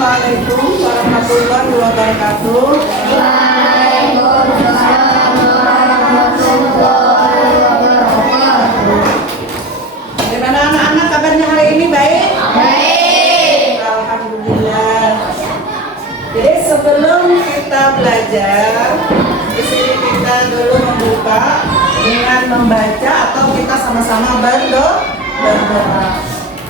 Assalamualaikum warahmatullahi wabarakatuh. Waalaikumsalam warahmatullahi wabarakatuh. Bagaimana anak-anak kabarnya hari ini, baik? Baik. Alhamdulillah. Jadi sebelum kita belajar, di sini kita dulu membuka dengan membaca atau kita sama-sama berdoa.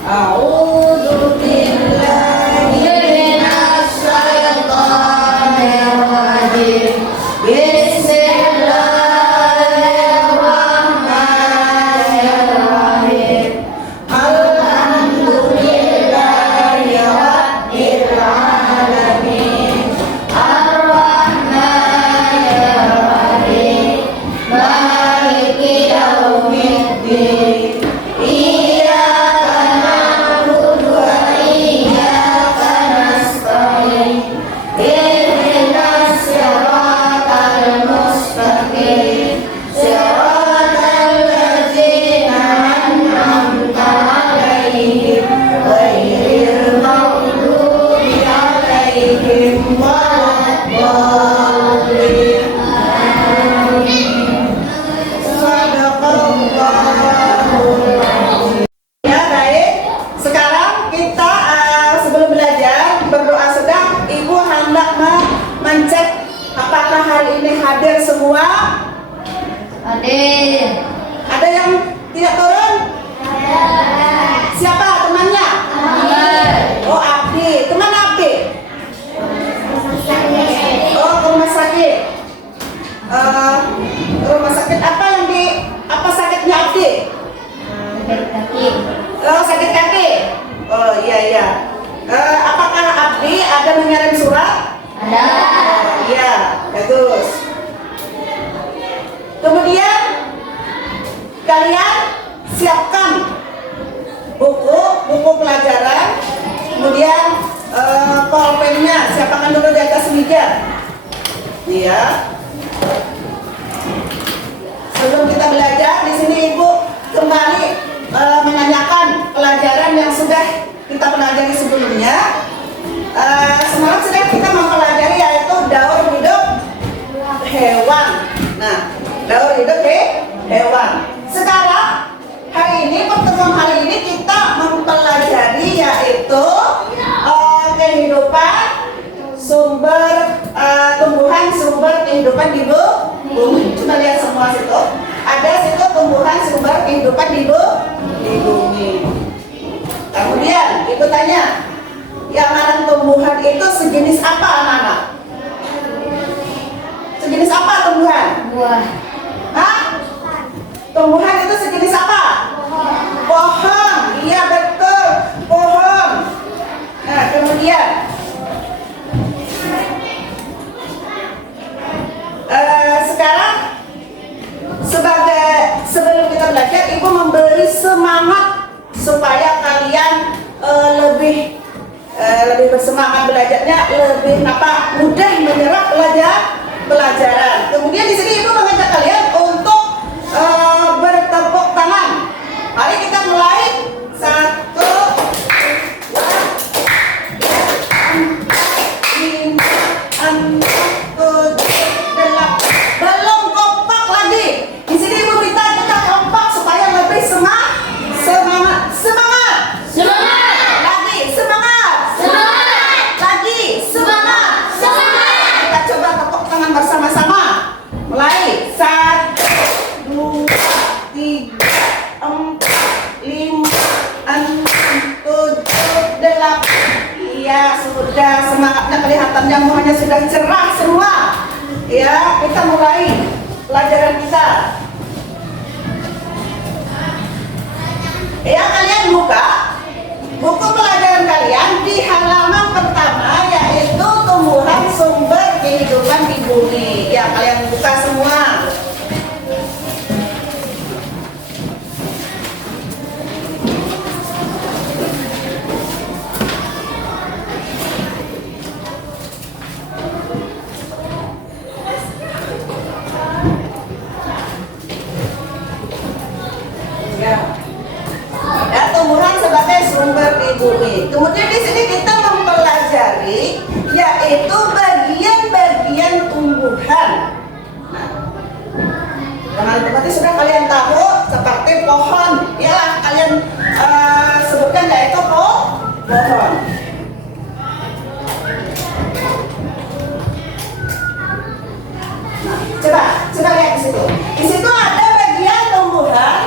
A'udzu billahi minasy syaithanir rajim. Bismillahirrahmanirrahim. Alhamdulillahi rabbil alamin. Ar-Rahmanir Rahim. Maliki yaumiddin. Mencek apakah hari ini hadir semua? Hadir. Ada yang tidak turun? Siapa temannya? Oh, Abdi. Kemana Abdi? Oh, ke rumah sakit. Rumah sakit apa yang apa sakitnya Abdi? Sakit kaki. Oh, sakit kaki. Oh, iya. Apakah Abdi ada mengirim surat? Ada. Iya, bagus. Kemudian kalian siapkan buku pelajaran, kemudian pulpennya siapkan dulu di atas meja. Iya. Sebelum kita belajar, di sini Ibu kembali menanyakan pelajaran yang sudah kita pelajari sebelumnya. Semalam sudah kita mempelajari yaitu daur hidup hewan. Nah, daur hidup hewan. Sekarang pertemuan hari ini kita mempelajari yaitu kehidupan tumbuhan sumber kehidupan di bumi. Coba lihat semua situ. Ada situ tumbuhan sumber kehidupan di bumi. Kemudian Ibu tanya, yang ada tumbuhan itu sejenis apa anak-anak? Sejenis apa tumbuhan? Buah. Hah? Tumbuhan itu sejenis apa? Pohon. Iya betul, pohon. Nah, kemudian sekarang sebelum kita belajar, Ibu memberi semangat supaya kalian lebih bersemangat belajarnya, lebih mudah menyerap pelajaran. Kemudian di sini Ibu mengajak kalian untuk bertepuk tangan. Mari kita mulai. 1, 2, 3, 4, 5, 6, 7, 8. Belum kompak lagi. Di sini Ibu minta kita kompak supaya lebih semangat. Lagi semangat. Lagi semangat. Kita coba tepuk tangan bersama-sama. Mulai. 1, 2, 3, 4, 5, 6, 7, 8. Iya, sudah semangatnya kelihatannya semuanya sudah cerah semua. Ya, kita mulai pelajaran kita. Ya, kalian buka buku pelajaran kalian di halaman pertama yaitu tumbuhan sumber kehidupan di bumi. Ya, kalian buka semua. Ya, tumbuhan sebagai sumber di bumi. Kemudian di sini kita mempelajari yaitu bagian-bagian tumbuhan. Nah, otomatis sudah kalian tahu seperti pohon, ya kalian sebutkan yaitu pohon. Coba lihat di situ. Di situ ada bagian tumbuhan,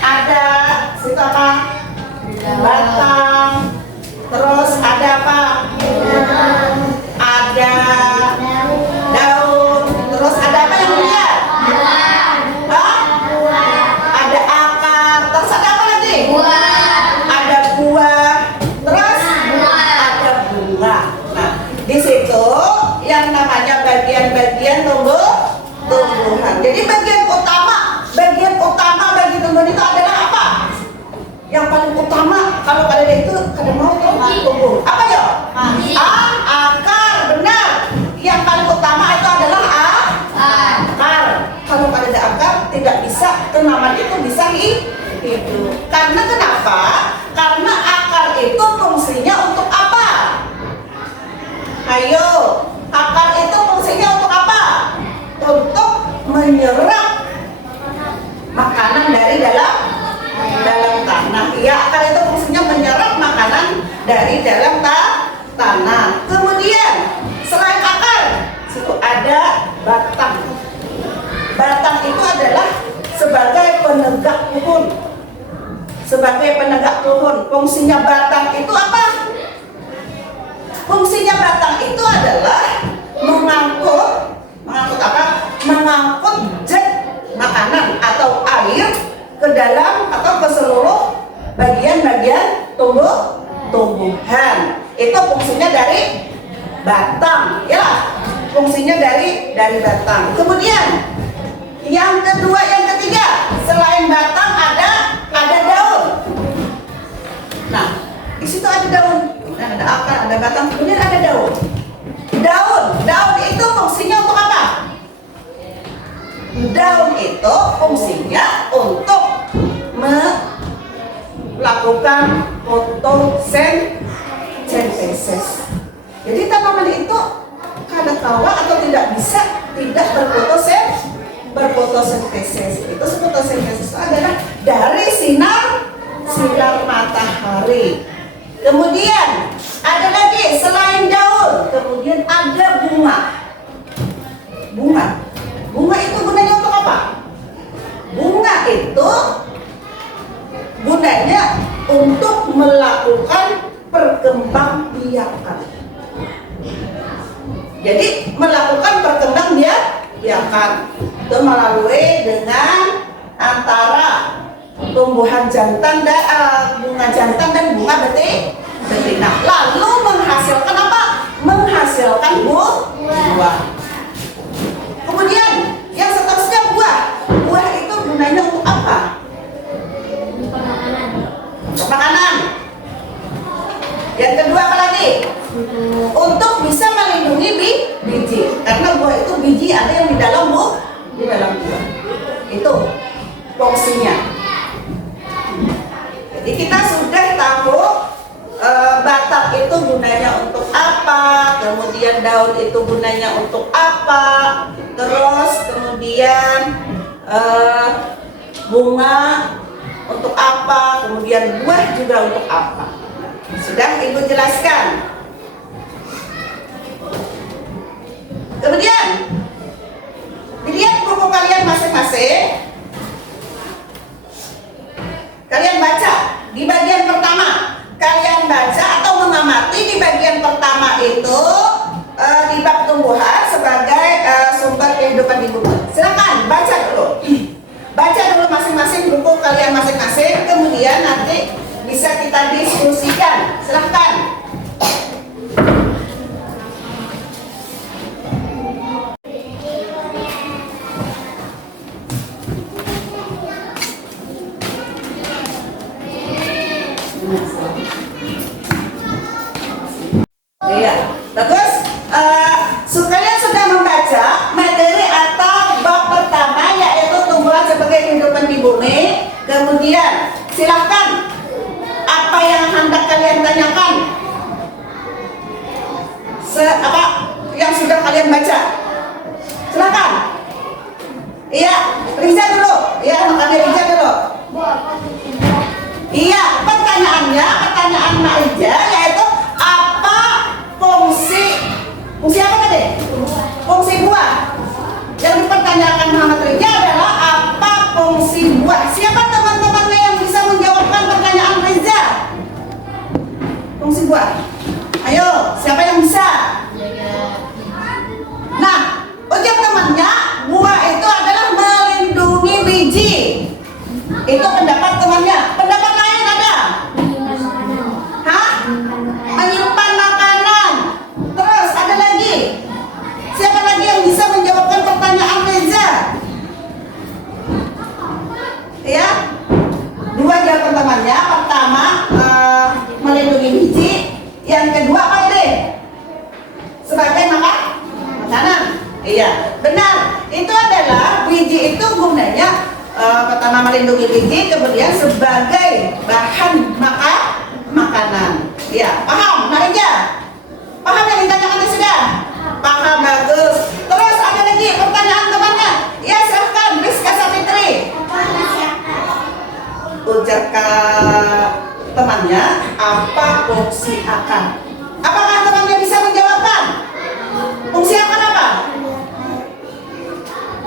ada situ apa? Batang. Terus ada apa? Ada daun. Terus ada apa yang lihat? Hah? Ada akar. Terus ada apa lagi? Ada buah. Terus ada bunga. Nah, di situ yang namanya bagian-bagian tumbuhan. Jadi bagian utama bagi tumbuhan itu adalah apa? Yang paling utama kalau kalian itu kadang mau tumbuh. Apa ya? Akar, benar. Yang paling utama itu adalah akar. Kalau pada ada akar tidak bisa tanaman itu bisa hidup. Karena kenapa? Karena akar itu fungsinya untuk apa? Ayo, akar itu fungsinya untuk apa? Untuk menyerap makanan dari dalam tanah. Ya, akar itu fungsinya menyerap makanan dari dalam tanah. Kemudian selain akar, situ ada batang. Batang itu adalah sebagai penegak pohon. Sebagai penegak pohon, fungsinya batang itu apa? Fungsinya batang itu adalah mengangkut apa? Mengangkut zat makanan atau air ke dalam atau ke seluruh bagian-bagian tumbuhan. Itu fungsinya dari batang, ya. Fungsinya dari batang. Kemudian yang kedua, yang ketiga, selain batang ada daun. Nah, di situ ada daun. Nah, ada akar, ada batang, kemudian ada daun. Daun itu fungsinya untuk apa? Daun itu fungsinya untuk melakukan fotosintesis. Jadi tanaman itu kadangkala atau tidak berfotosintesis. Itu fotosintesis adalah dari sinar matahari. Kemudian ada lagi selain daun, kemudian ada bunga. Bunga itu gunanya untuk apa? Bunga itu gunanya untuk melakukan perkembangbiakan. Jadi melakukan perkembangbiakan itu melalui dengan antara tumbuhan jantan dan bunga jantan dan bunga betina. Lalu menghasilkan apa? Menghasilkan buah. Kemudian yang seterusnya buah. Buah itu gunanya untuk apa? Untuk makanan. Yang kedua apa lagi? Untuk bisa melindungi biji. Karena buah itu biji ada yang di dalam buah. Itu fungsinya. Jadi kita sudah tahu batang itu gunanya untuk apa, kemudian daun itu gunanya untuk apa, terus kemudian bunga untuk apa, kemudian buah juga untuk apa. Sudah Ibu jelaskan. Kemudian dilihat buku kalian masing-masing. Kalian baca di bagian pertama. Kalian baca atau mengamati di bagian pertama itu di bab tumbuhan sebagai sumber kehidupan di bumi. Silakan baca dulu. Baca dulu masing-masing buku kalian masing-masing. Kemudian nanti bisa kita diskusikan. Silakan. Iya, bagus. Kalian sudah membaca materi atau bab pertama yaitu tumbuhan sebagai kehidupan di bumi. Kemudian silakan, apa yang hendak kalian tanyakan? apa yang sudah kalian baca? Silakan. Iya, Riza dulu. Iya, makanya Riza dulu. Iya, pertanyaan Mak Riza yaitu apa fungsi apa tadi? Fungsi buah. Yang dipertanyakan Muhammad Riza adalah apa fungsi buah. Siapa teman-temannya yang bisa menjawabkan pertanyaan Riza? Fungsi buah. Ayo, siapa yang bisa? Nah, ujar temannya, buah itu adalah melindungi biji. Itu pendapat temannya. Pendapat lain ada? Hah? Menyimpan makanan. Terus ada lagi? Siapa lagi yang bisa menjawabkan pertanyaan Reza? Ya? Dua jawaban temannya. Pertama, melindungi biji. Yang kedua apa ini? Sebagai makanan. Iya, benar. Itu adalah biji itu gunanya pertama melindungi biji, kemudian sebagai bahan makanan. Iya, paham? Marija? Paham yang ditanyakan sudah? Paham, bagus. Terus ada lagi pertanyaan temannya. Ya, silahkan, Rizka Sapitri. Ujar ke temannya, apa fungsi akar? Apakah temannya bisa menjawabkan? Fungsi akar apa?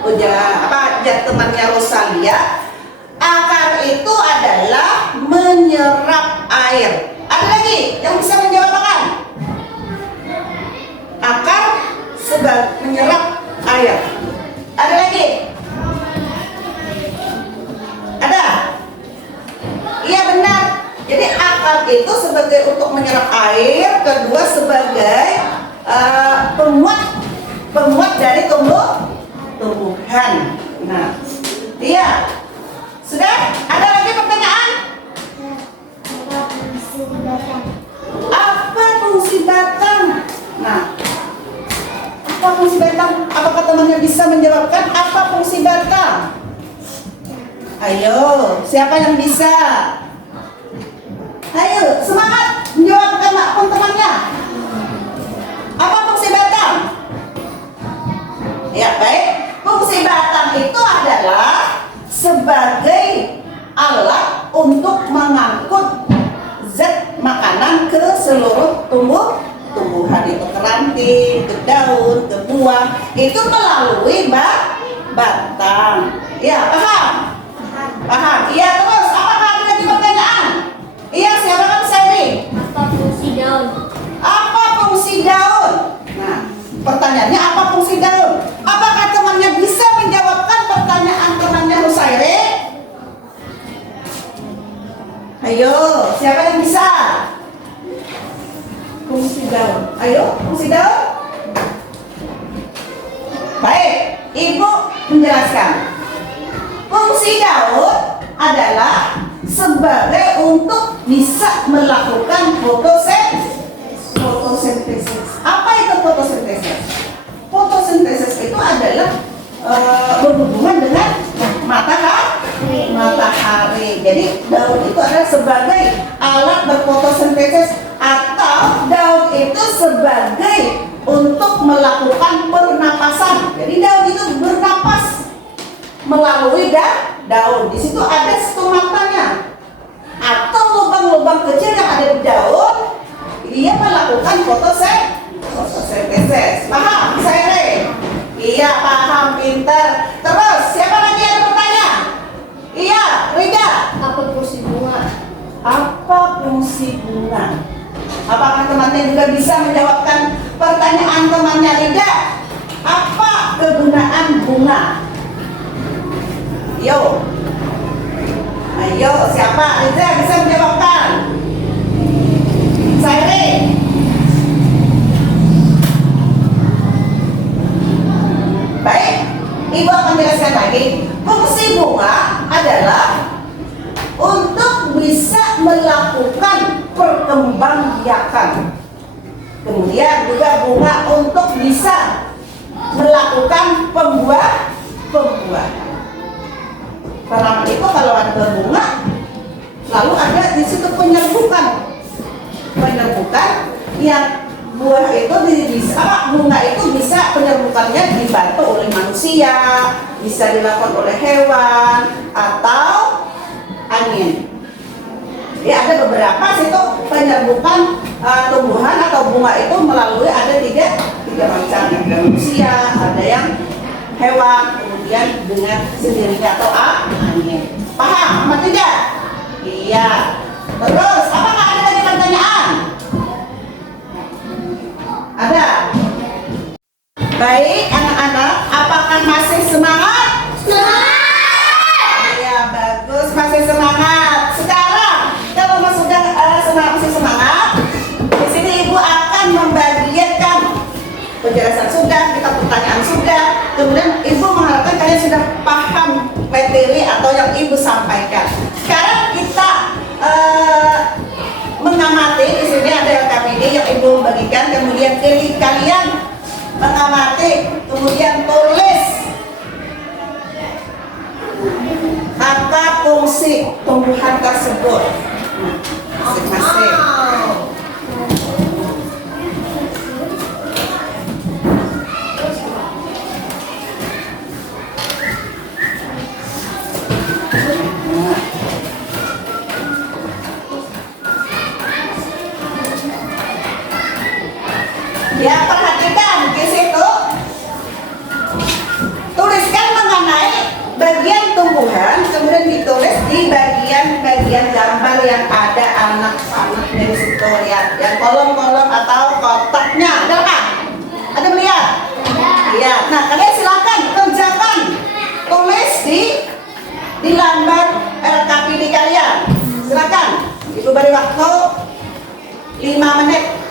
Ujar temannya Rosalia, akar itu adalah menyerap air. Ada lagi yang bisa menjawabkan? Akar sebagai menyerap air. Ada lagi? Ada? Iya, benar. Jadi akar itu sebagai untuk menyerap air, kedua sebagai penguat dari tumbuhan. Nah, iya. Sudah? Ada lagi pertanyaan? Apa fungsi batang? Nah, apa fungsi batang? Apakah temannya bisa menjawabkan apa fungsi batang? Ayo, siapa yang bisa? Ayo, semangat menjawabkan temannya. Apa fungsi batang? Ya, baik. Fungsi batang itu adalah sebagai alat untuk mengangkut zat makanan ke seluruh tumbuhan, itu ke ranting, ke daun, ke buah, itu melalui batang. Ya, paham? Paham. Iya, terus apakah ada lagi pertanyaan? Iya, silakan Sari. Apa fungsi daun? Apa fungsi daun? Nah, pertanyaannya apa fungsi daun? Apakah temannya bisa menjawabkan pertanyaan temannya Husairi? Ayo, siapa yang bisa? Fungsi daun. Ayo, fungsi daun. Baik, Ibu menjelaskan. Fungsi daun adalah sebagai untuk bisa melakukan fotosintesis. Apa itu fotosintesis? Fotosintesis itu adalah berhubungan dengan matahari. Jadi daun itu adalah sebagai alat berfotosintesis, atau daun itu sebagai untuk melakukan pernapasan. Jadi daun itu bernapas melalui daun. Di situ ada stomatanya atau lubang-lubang kecil yang ada di daun. Dia melakukan fotosintesis. Paham, Saire? Iya, paham, pintar. Terus, siapa lagi yang bertanya? Iya, Rida. Apa fungsi bunga? Apa fungsi bunga? Apakah temannya juga bisa menjawabkan pertanyaan temannya Rida? Apa kegunaan bunga? Yo. Ayo, siapa? Rida bisa menjawabkan? Saire. Baik, Ibu akan jelaskan lagi. Fungsi bunga adalah untuk bisa melakukan perkembangbiakan. Kemudian juga bunga untuk bisa melakukan pembuahan. Karena itu kalau ada bunga, lalu ada di situ penyerbukan yang buah itu bisa, bunga itu bisa penyerbukannya dibantu oleh manusia, bisa dilakukan oleh hewan atau angin. Ya, ada beberapa situ penyerbukan tumbuhan atau bunga itu melalui ada tiga macam, ada manusia, ada yang hewan, kemudian dengan sendirinya atau angin. Paham apa tidak? Iya. Terus apakah ada lagi pertanyaan? Ada? Baik anak-anak, apakah masih semangat? Iya, bagus, masih semangat. Sekarang kalau masih semangat, di sini ibu akan membagikan penjelasan sudah, kita pertanyaan sudah, kemudian ibu mengharapkan kalian sudah paham materi atau yang ibu sampaikan. Sekarang kita mengamati. Di sini ada LKPD yang ibu bagikan, kemudian kalian mengamati, kemudian tulis apa fungsi tumbuhan tersebut masing-masing. Ya, perhatikan di situ. Tuliskan mengenai bagian tumbuhan, kemudian ditulis di bagian gambar yang ada anak-anak dari situ, lihat yang kolom-kolom atau kotaknya. Ada nggak? Ada melihat? Iya. Nah, kalian silakan kerjakan, tulis di lambar LKPD kalian. Silakan. Ibu beri waktu 5 menit.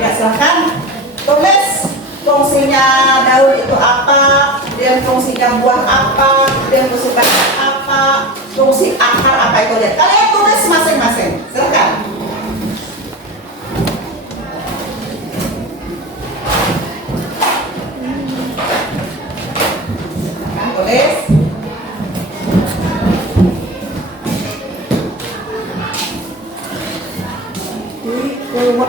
Ya, silakan tulis fungsinya daun itu apa, kemudian fungsinya buah apa, kemudian fungsi batang apa, fungsi akar apa itu lihat. Kalian tulis masing-masing. Silakan. Silakan tulis. Keluar.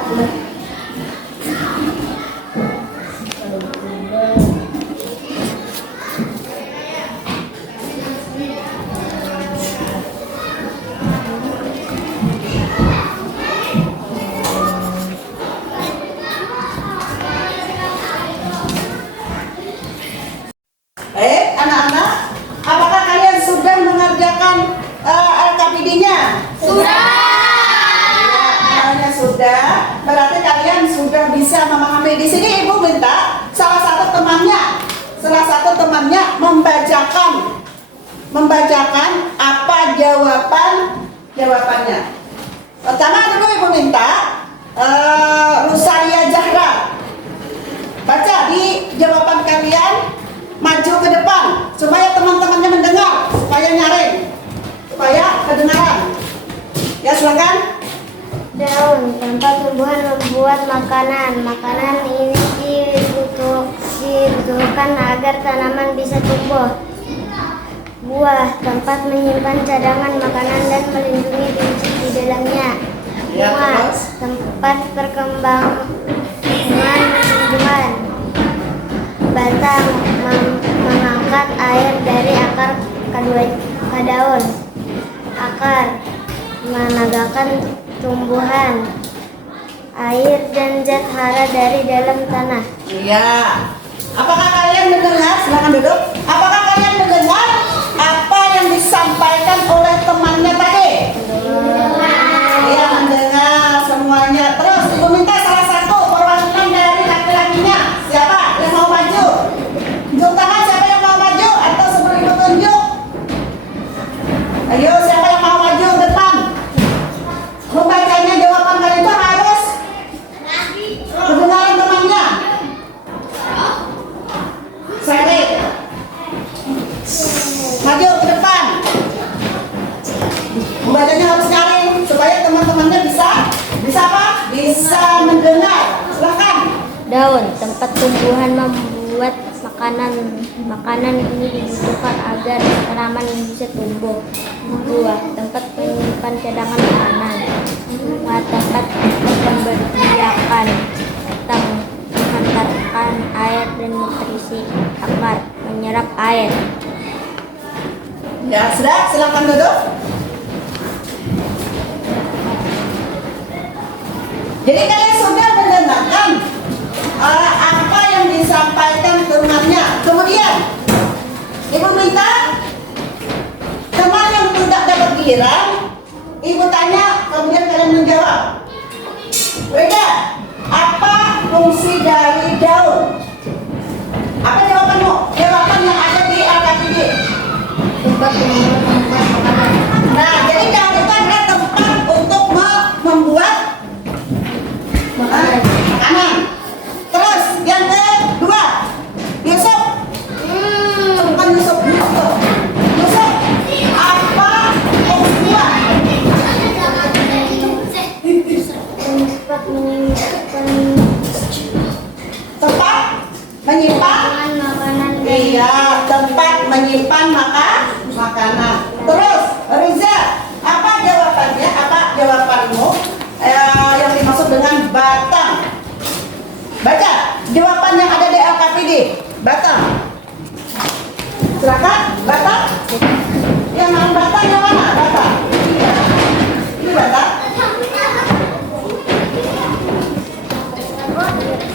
Anak-anak, apakah kalian sudah mengerjakan LKPD-nya? Sudah. Sudah, berarti kalian sudah bisa memahami. Di sini ibu minta salah satu temannya membacakan apa jawabannya. Pertama dulu ibu minta Rusalia Zahra baca di jawaban kalian, maju ke depan supaya teman-temannya mendengar, supaya nyaring, supaya kedengaran. Ya, silakan. Daun, tempat tumbuhan membuat makanan. Makanan ini dibutuhkan agar tanaman bisa tumbuh. Buah, tempat menyimpan cadangan makanan dan melindungi biji di dalamnya. Bunga, tempat perkembangan tumbuhan. Batang, mengangkat air dari akar ke daun. Akar, menegakkan tumbuhan. Air dan zat hara dari dalam tanah. Iya. Apakah kalian mendengar? Silakan duduk. Apakah kalian mendengar apa yang disampaikan oleh temannya tadi? Iya, mendengar semuanya. Terus ibu minta salah satu perwakilan dari laki-lakinya. Siapa yang mau maju? Tunjuk tangan siapa yang mau maju atau sebelum ibu tunjuk. Ayo, siapa yang mau maju depan? Membacanya jawaban kalian itu harus kedengaran temannya. Sari, maju ke depan. Membacanya harus nyaring supaya teman-temannya bisa apa? Bisa mendengar. Silakan. Daun, tempat tumbuhan membuat makanan. Makanan ini dibutuhkan agar tanaman bisa tumbuh. 2. Tempat menyimpan cadangan makanan. 4. Tempat pemberiakan atau menghantarkan air dan nutrisi agar menyerap air. Ya, sudah, silakan duduk. Jadi kalian sudah mendengarkan apa yang disampaikan temannya. Kemudian ibu minta teman yang tidak dapat giliran, ibu tanya, kemudian kalian menjawab. Weda, apa fungsi dari daun? Apa jawabanmu? Jawaban yang ada di LKPD. Tempat membuat makanan. Nah, jadi daun itu adalah tempat untuk membuat makanan. Terus yang kedua, Yusuf. Bukan Yusuf, Yusuf. Yusuf, apa fungsinya? Tempat menyimpan Tempat menyimpan. makanan. Iya, tempat menyimpan makanan. Terus, Riza, apa jawabannya? Apa jawabanmu yang dimaksud dengan batang? Baca jawaban yang ada di LKPD. Batang. Silakan, batang. Yang batang yang mana? Batang. Ini batang.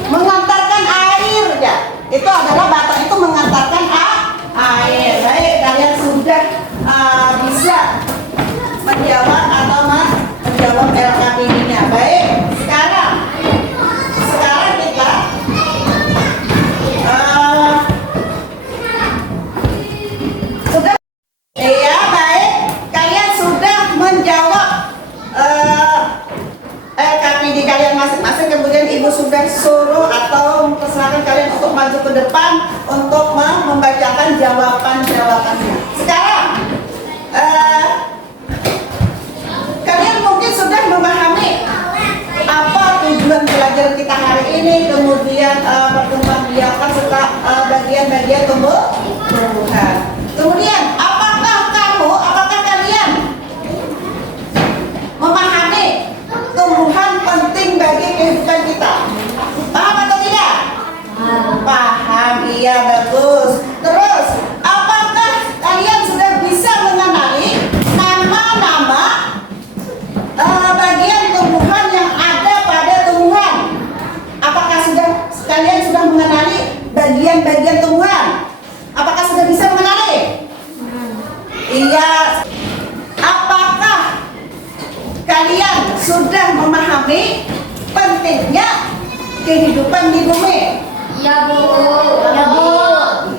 Mengantarkan air ya. Itu adalah batang itu mengantarkan air. Baik, kalian sudah bisa menjawab atau menjawab LKPD-nya. Baik, sekarang kita sudah. Iya, baik. Kalian sudah menjawab LKPD kalian masing-masing. Kemudian ibu sudah suruh atau mempersilahkan kalian untuk maju ke depan untuk membacakan jawaban-jawabannya. Sekarang kalian mungkin sudah memahami apa tujuan pelajaran kita hari ini, kemudian perkembangbiakan serta bagian-bagian tumbuhan. Kemudian apakah kalian memahami tumbuhan penting bagi kehidupan kita? Paham atau tidak? Paham, iya, bagus. Terus, apakah kalian sudah bisa mengenali nama-nama bagian tumbuhan yang ada pada tumbuhan? Apakah kalian sudah mengenali bagian-bagian tumbuhan? Apakah sudah bisa mengenali? Iya. Apakah kalian sudah memahami pentingnya kehidupan di bumi? Ya, Bu. Ya, Bu.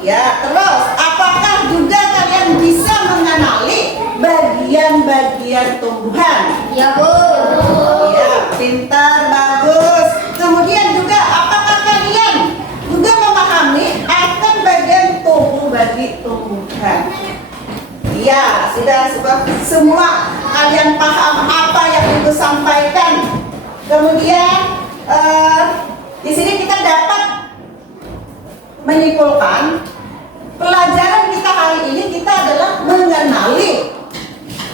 Iya. Terus, apakah juga kalian bisa mengenali bagian-bagian tumbuhan? Ya, Bu. Iya, pintar, bagus. Kemudian juga, apakah kalian juga memahami akan bagian tubuh bagi tumbuhan? Iya, sudah semua kalian paham apa yang Ibu sampaikan. Kemudian di sini kita dapat menyimpulkan pelajaran kita hari ini kita adalah mengenali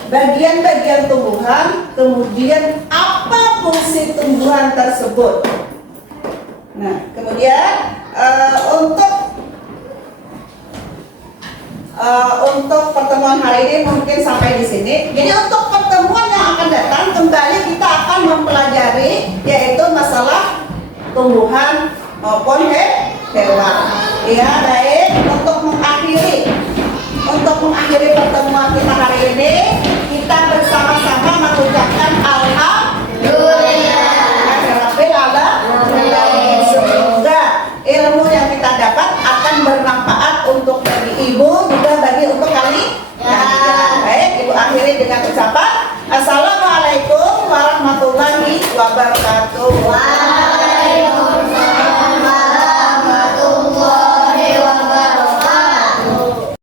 bagian-bagian tumbuhan, kemudian apa fungsi tumbuhan tersebut. Nah, kemudian untuk pertemuan hari ini mungkin sampai di sini. Jadi untuk pertemuan yang akan datang kembali kita akan mempelajari yaitu masalah tumbuhan maupun hewan. Ya, baik. Untuk mengakhiri pertemuan kita hari ini, kita bersama-sama mengucapkan alhamdulillah. Semoga ilmu yang kita dapat akan bermanfaat untuk bagi ibu juga bagi untuk kalian. Baik, ibu akhiri dengan ucapan assalamualaikum warahmatullahi wabarakatuh.